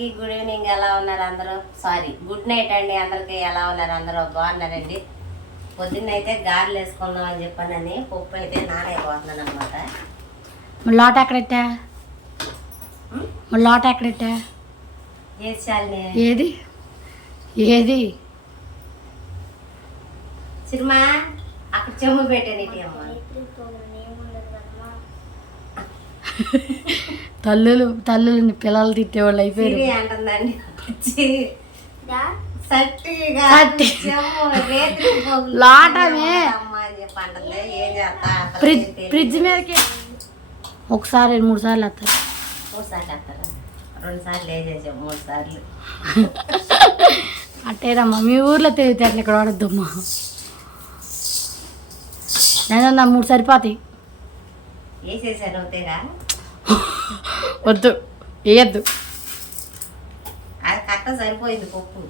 అందరికీ good evening. ఎలా ఉన్నారు అందరూ? సారీ గుడ్ నైట్ అండి అందరికీ. ఎలా ఉన్నారు అందరూ? బాగున్నారండి. పొద్దున్న అయితే గారెలు వేసుకుందాం అని చెప్పానని పప్పు అయితే నానైపోతున్నాను అనమాట లోట ఎక్కడెట్టా? లోట ఎక్కడెట్టా? ఏది చాలని? ఏది? ఏది? సినిమా? అక్కడ చెమ్ము పెట్టాను ఇటు అమ్మ తల్లులు తల్లులు పిల్లలు తిట్టేవాళ్ళు అయిపోయారు. లాటమే. ఫ్రిడ్జ్. ఫ్రిడ్జ్ మీదకి. ఒకసారి మూడు సార్లు వస్తారు అట్టేదమ్మా మీ ఊర్లో తెలివితే అట్లా ఇక్కడ వాడద్దమ్మా? నేనన్నా మూడు సరిపోతాయి. వేసేసాను వద్దు వేయద్దు. అది కట్ట సరిపోయింది పప్పు.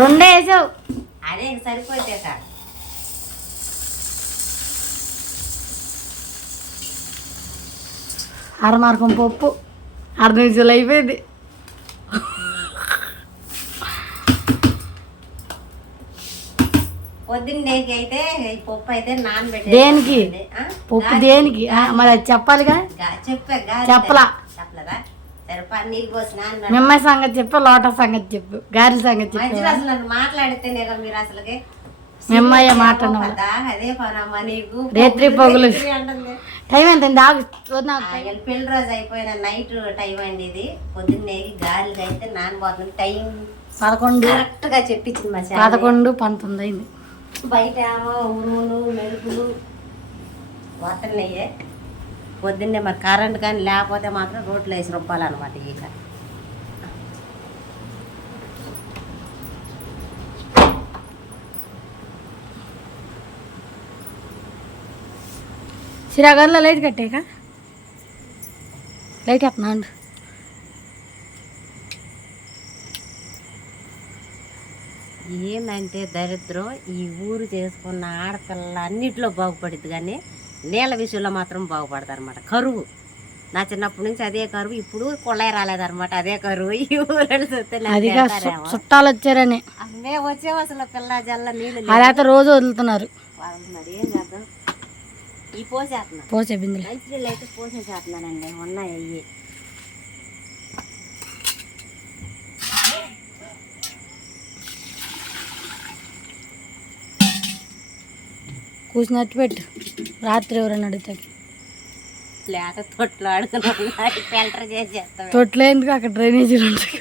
రెండే వేసావు. అదే సరిపోతే అరమార్కం పప్పు. అర్ధ నిమిషాలు అయిపోయింది. పొద్దున్నేకి అయితే ఈ పప్పు అయితే నానబెట్టి దేనికి? పప్పు దేనికి? మరి చెప్పాలిగా? చెప్పా చెప్పలా. చెప్పలేదా? మిమ్మాయి సంగతి చెప్పు లోట సంగతి చెప్పు గారి సంగతి చెప్పు. అసలు నన్ను మాట్లాడితేనే మీరు అసలుకి. మిమ్మయ్య మాట్లాడిన రేత్రి పగులు. టైం ఎంత ఆగు పెళ్ళి రోజు అయిపోయిన నైట్ టైం అండి ఇది. పొద్దున్నే గాలికి అయితే నానబోతుంది టైం పదకొండు. కరెక్ట్గా చెప్పించింది మా. పదకొండు పంతొమ్మిది అయింది. బయట ఏమో ఉరుములు మెరుపులు వస్తున్నాయి పొద్దున్నే మరి కరెంట్ కానీ లేకపోతే మాత్రం రోడ్లు వేసి రొప్పాలన్నమాట ఇక. సిరాగర్లో లైట్ కట్టేక లైట్ ఎత్తనా ఏందంటే దరిద్రం? ఈ ఊరు చేసుకున్న ఆడపిల్ల అన్నిట్లో బాగుపడుద్ది కానీ నీళ్ళ విషయంలో మాత్రం బాగుపడతారు అనమాట కరువు. నా చిన్నప్పటి నుంచి అదే కరువు. ఇప్పుడు కొళ్ళాయి రాలేదన్నమాట అదే కరువు. ఈ ఊరు. చుట్టాలు వచ్చారని. అమ్మే వచ్చేవి అసలు పిల్ల జల్ల నీళ్ళు రోజు వదులుతున్నారు. ఏం చేద్దాం? ఈ పోసేస్తున్నా పోసే బిందులు. మంచినీళ్ళు అయితే పోసేసేస్తున్నానండి. ఉన్నాయి అయ్యి. కూసినట్టు పెట్టు. రాత్రి ఎవరైనా అడుగుతాకి లేక తొట్లు ఫిల్టర్ చేసేస్తాం తొట్లో ఎందుకు అక్కడ డ్రైనేజీలు ఉంటాయి?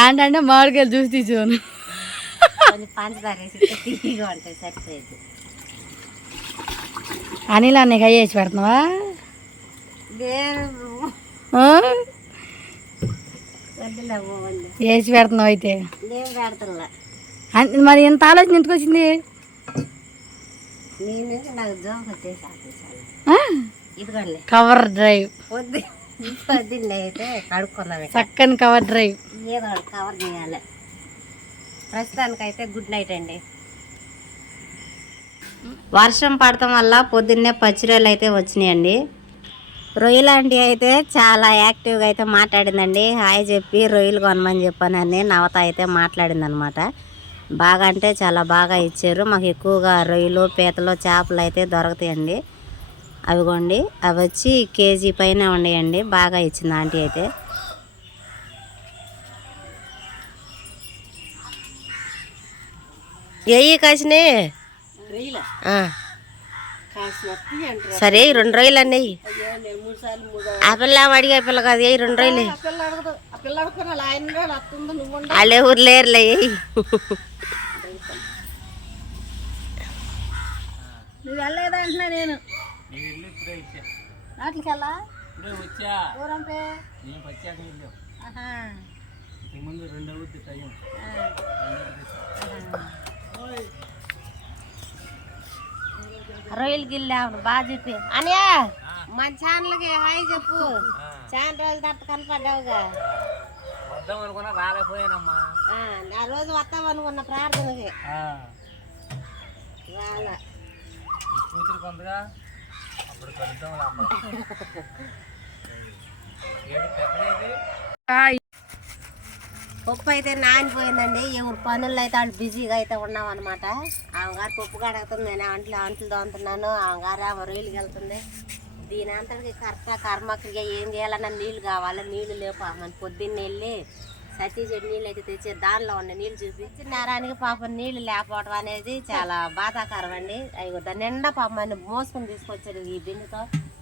ఏంటంటే మామిడికాయలు చూసి తీసుకోను కొంచెం పంచదార వేసి తీగా ఉంటాయి సరిపోయేది. అనిల్ అన్నయ్య అయ్యి వేసి పెడుతున్నావా? వేసి పెడుతున్నావు అయితే. నేను మరి ఇంత ఆలోచన ఎందుకు వచ్చింది? Cover drive. చక్కని కవర్ డ్రైవ్. ఏదో కవర్ చేయాలి. ప్రస్తుతానికైతే గుడ్ నైట్ అండి. వర్షం పడటం వల్ల పొద్దున్నే పచ్చిరొయ్యలు అయితే వచ్చినాయండి. రొయ్యలు ఆంటీ అయితే చాలా యాక్టివ్గా అయితే మాట్లాడిందండి. హాయ్ చెప్పి రొయ్యలు కొనమని చెప్పానని నవత అయితే మాట్లాడింది అనమాట బాగా అంటే చాలా బాగా ఇచ్చారు. మాకు ఎక్కువగా రొయ్యలు పీతలు చేపలు అయితే దొరుకుతాయండి. అవిగోండి అవి వచ్చి కేజీ పైన ఉన్నాయండి. బాగా ఇచ్చింది ఆంటీ అయితే. ఎయ్యి కాసినే. సరే రెండు రోజులు అన్నయ్యి. ఆ పిల్ల అడిగే పిల్ల కాదు. ఏ రెండు రోజులు వాళ్ళే ఊరు లేరులే ఎయ్యి. నువ్వు వెళ్ళలేదంటున్నా నేను? నాట్లకి వెళ్ళా ఊరంపే? ఆహా. రొయ్యలు గిల్లా బాగా చెప్పి. అనియా మన ఛానల్కి హాయ్ చెప్పు. చాలా రోజుల తర్వాత కనపడ్డావుగా. వద్దాం అనుకున్నా రాలేకపోయానమ్మా. ఆ, రోజు వస్తాం అనుకున్న ప్రార్థనకి ఆ, రాలా. కూతురు కొందగా? అప్పుడు కలుద్దాం అమ్మ పప్పు అయితే నానిపోయిందండి. ఎవరు పనుల్లో అయితే వాళ్ళు బిజీగా అయితే ఉన్నాం అనమాట ఆమెగారు పప్పు కడుగుతుంది. నేను అంట్లు అంట్లు తోముతున్నాను ఆమెగారు ఆమె రొయ్యలకి వెళ్తుంది. దీని అంతటికి కరెక్ట్ కర్మక్రియ ఏం చేయాలన్నా నీళ్ళు కావాలి. నీళ్ళు లేపు ఆమెను పొద్దున్న వెళ్ళి సతీ చెట్టు నీళ్ళు అయితే తెచ్చి దానిలో ఉన్న నీళ్ళు చూపించి నేరానికి పాపం నీళ్ళు లేకపోవడం అనేది చాలా బాధాకరం అండి. అయ్యో దాని నిండా పాపమని మోసుకుని తీసుకొచ్చారు ఈ బిందుతో.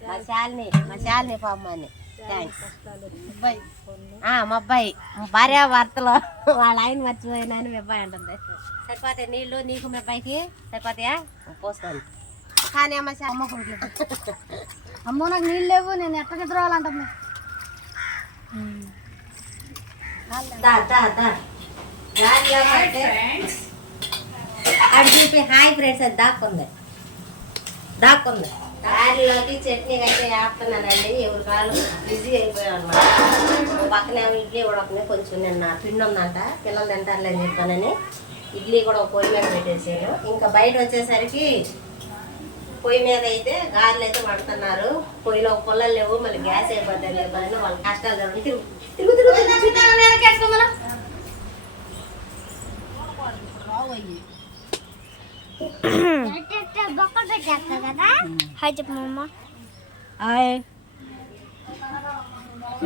మా శాలిని మా శాలిని పాపమని థ్యాంక్స్ మా అబ్బాయి. భార్య భర్తలో వాళ్ళ ఆయన మర్చిపోయినాను మీ అబ్బాయి అంటుంది. సరిపోతాయి నీళ్ళు నీకు మీ అబ్బాయికి? సరిపోతాయా? పోసుకోండి కానీ అమ్మ అమ్మ కొడుకు అమ్మో నాకు నీళ్ళు లేవు నేను ఎక్కడికి ఎదురాలంటున్నా దా దా దా. గాలిలో పడితే అటు చూపి హాయ్ ఫ్రెండ్స్ అది దాక్కుంది. దాక్కుంది. దారిలోకి చట్నీ అయితే వేస్తున్నానండి ఎవరి కాళ్ళు బిజీ అయిపోయాం అనమాట పక్కనే ఇడ్లీ ఉడకనే కొంచెం నిన్న పిండి ఉందంట. పిల్లలు తింటారులే అని చెప్పానని. ఇడ్లీ కూడా ఒక పొయ్యి మీద పెట్టేసాను ఇంకా బయట వచ్చేసరికి పొయ్యి మీద అయితే గారెలు అయితే పడుతున్నారు. పొయ్యిలో పుల్లలు లేవు మళ్ళీ గ్యాస్ అయిపోతాయి లేవు అని వాళ్ళ కష్టాలు జరుగుతుంది తిరుగు తిరుగు తిరుగు తిరుగు. హాయ్ చెప్పు మమ్మ హాయ్.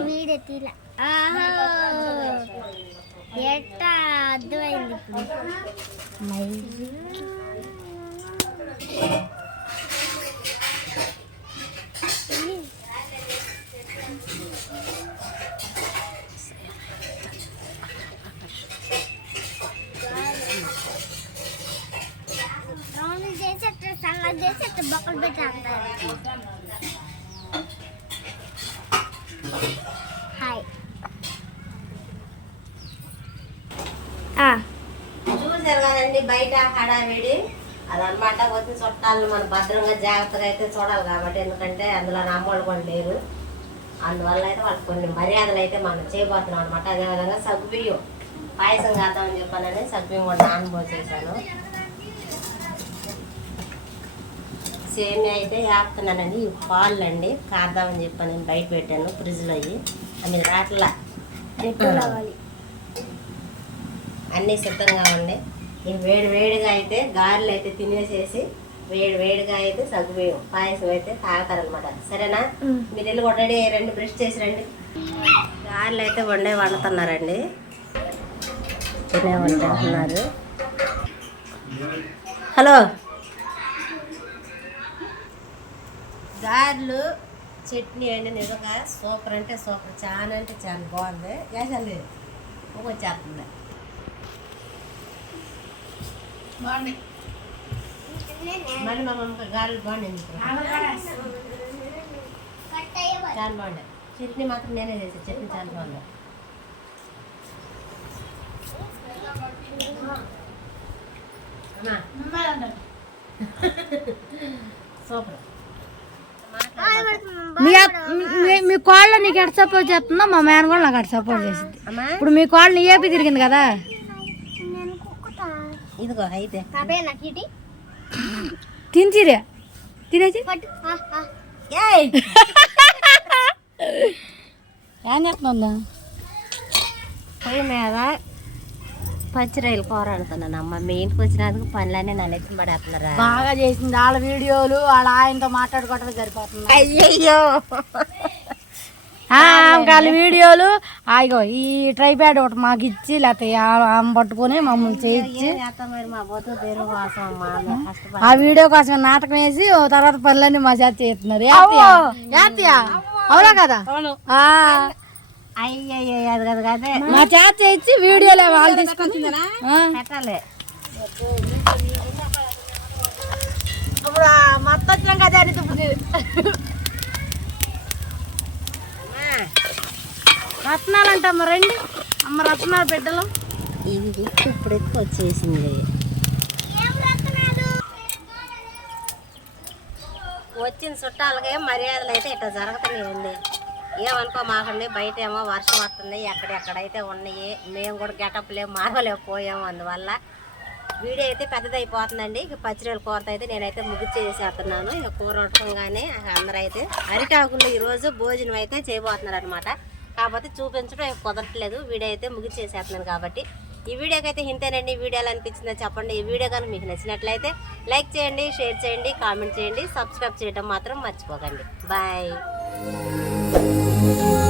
వీడియో తీల. ఎట్టా అర్థమైంది హాయ్ చూసారు కదండి బయట హడావిడి. అదనమాట వచ్చిన చుట్టాలను మనం భద్రంగా జాగ్రత్తగా అయితే చూడాలి కాబట్టి ఎందుకంటే అందులో అమ్మోళ్ళు కూడా లేరు. అందువల్ల అయితే వాళ్ళకి కొన్ని మర్యాదలు అయితే మనం చేయబోతున్నాం అనమాట అదేవిధంగా సగ్బియ్యం పాయసం కాద్దామని చెప్పానని సగ్బియ్యం కూడా నానబోసేసాను. సేమియా అయితే వేస్తున్నానండి ఇవి పాలు అండి కాద్దామని చెప్పాను నేను బయట పెట్టాను ఫ్రిడ్జ్లో అయ్యి అవి రాట్లా. అన్నీ సిద్ధంగా ఉన్నాయి ఇవి వేడి వేడిగా అయితే గారెలు అయితే తినేసేసి వేడి వేడిగా అయితే సగ్గుబియ్యం పాయసం అయితే తాగుతారనమాట సరేనా? మీరు వెళ్ళి రెడీ రండి బ్రష్ చేసి రండి. గారెలు అయితే వండే వండుతున్నారండి. తినే వండుతున్నారు. హలో? గారెలు చట్నీ అండి నిజంగా సూపర్ అంటే సూపర్. చాలా అంటే చాలా బాగుంది. వేసాలి వచ్చేస్తుంది మళ్ళీ మా మమ్మకి గారెలు బాగుంది చాలా బాగుంది చట్నీ మాత్రం నేనే చేసాను చట్నీ చాలా బాగుంది. సూపర్. మీ మీ- మీ కోళ్ళ నీకు ఎట్ సపోర్ట్ చేస్తుందో మా మేన కూడా నాకు అటు సపోర్ట్ చేసింది. ఇప్పుడు మీ కోళ్ళ నీ ఏపీ తిరిగింది కదా? ఇదిగో అయితే. తినిచిరే. తినేసి. పట్టు. ఆ, ఆ. ఏయ్. ఏం చేస్తుందా? పొయ్యి మీద పచ్చిరాయలు కూర వండుతున్నాను అమ్మ. మీ ఇంటికి వచ్చినందుకు పనులన్నీ నా నెత్తిన పడేస్తున్నారా బాగా చేసింది వాళ్ళ వీడియోలు వాళ్ళ ఆయనతో మాట్లాడుకోవటం సరిపోతుంది. అయ్యయ్యో! వాళ్ళ వీడియోలు ఆగో ఈ ట్రైప్యాడ్ ఒకటి మాకు ఇచ్చి లేకపోతే ఆమె పట్టుకొని మమ్మల్ని చేయించి. ఆ వీడియో కోసం నాటకం వేసి ఓ తర్వాత పనులన్నీ మా చేత చేస్తున్నారు. అవునా కదా? ఆ, అది కదా కదే మా చేత చేయించి వీడియోలే వాళ్ళు తీసుకొని పెట్టాలి ఇప్పుడు ఆ మొత్తం వచ్చినాం కదా అని ఇప్పుడు రత్నాలు అంటమ్మ రండి అమ్మ రత్నాలు బిడ్డలు ఇది గుర్తు ఇప్పుడు ఎక్కువ వచ్చేసింది వచ్చిన చుట్టాలకే మర్యాదలు అయితే ఇట్లా జరుగుతున్నాయండి ఏమనుకో మాకండి బయట ఏమో వర్షం వస్తుంది ఎక్కడెక్కడైతే ఉన్నాయి మేము కూడా గెటప్లే మారలేకపోయాము. అందువల్ల వీడియో అయితే పెద్దదైపోతుందండి. ఇక పచ్చిరొయ్యల కూరత అయితే నేనైతే ముగిచ్చేసేస్తున్నాను ఇక కూర వండటంగానే అందరూ అయితే అరిటాకుల్లో ఈరోజు భోజనం అయితే చేయబోతున్నారు అనమాట కాకపోతే చూపించడం కుదరట్లేదు. వీడియో అయితే ముగిచ్చేసేస్తున్నాను కాబట్టి. ఈ వీడియోకి అయితే ఇంతేనండి. ఈ అనిపించిందో చెప్పండి. ఈ వీడియో కానీ మీకు నచ్చినట్లయితే లైక్ చేయండి షేర్ చేయండి కామెంట్ చేయండి సబ్స్క్రైబ్ చేయడం మాత్రం మర్చిపోకండి. బాయ్. you.